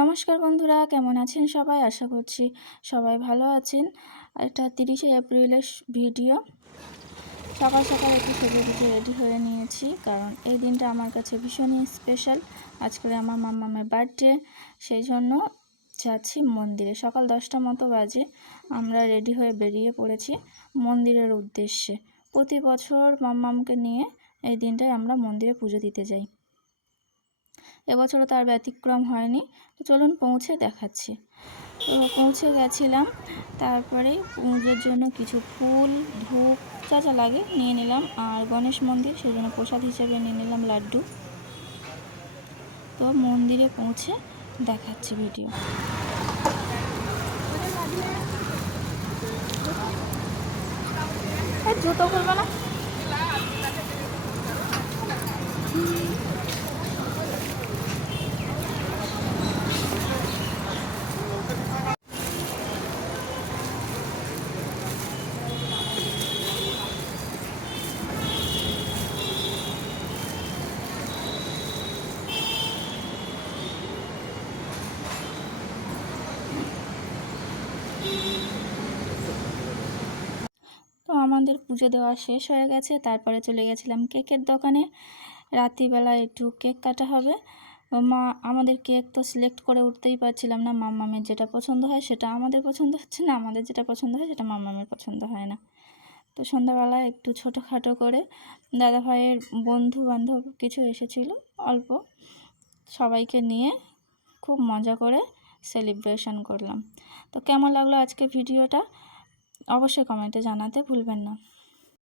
নমস্কার বন্ধুরা, কেমন আছেন সবাই? আশা করছি সবাই ভালো আছেন। এটা 30শে এপ্রিলের ভিডিও। সকাল সকাল একটু সেজেগুজে রেডি হয়ে নিয়েছি, কারণ এই দিনটা আমার কাছে ভীষণই স্পেশাল। আজকে আমার মাম্মামের বার্থডে, সেই জন্য যাচ্ছি মন্দিরে। সকাল 10টা মতো বাজে, আমরা রেডি হয়ে বেরিয়ে পড়েছি মন্দিরের উদ্দেশ্যে। প্রতি বছর মাম্মামকে নিয়ে এই দিনটায় আমরা মন্দিরে পুজো দিতে যাই। এবছরও তার ব্যতিক্রম হয়নি। তো চলুন পৌঁছে দেখাচ্ছি। তো পৌঁছে গেছিলাম, তারপরে পুজোর জন্য কিছু ফুল, ধূপ যা যা লাগে নিয়ে নিলাম, আর গণেশ মন্দির, সেই জন্য প্রসাদ হিসেবে নিয়ে নিলাম লাড্ডু। তো মন্দিরে পৌঁছে দেখাচ্ছি ভিডিও। জুতো খুলবে না? তো আমাদের পুজো দেওয়া শেষ হয়ে গেছে, তারপরে চলে গেছিলাম কেকের দোকানে। রাত্রিবেলা একটু কেক কাটা হবে। মা আমাদের কেক তো সিলেক্ট করে উঠতেই পারছিলাম না। মাম্মামের যেটা পছন্দ হয় সেটা আমাদের পছন্দ হচ্ছে না, আমাদের যেটা পছন্দ হয় সেটা মাম্মামের পছন্দ হয় না। তো সন্ধ্যাবেলা একটু ছোটোখাটো করে দাদা ভাইয়ের বন্ধু বান্ধব কিছু এসেছিলো অল্প, সবাইকে নিয়ে খুব মজা করে সেলিব্রেশন করলাম। তো কেমন লাগলো আজকে ভিডিওটা অবশ্যই কমেন্টে জানাতে ভুলবেন না।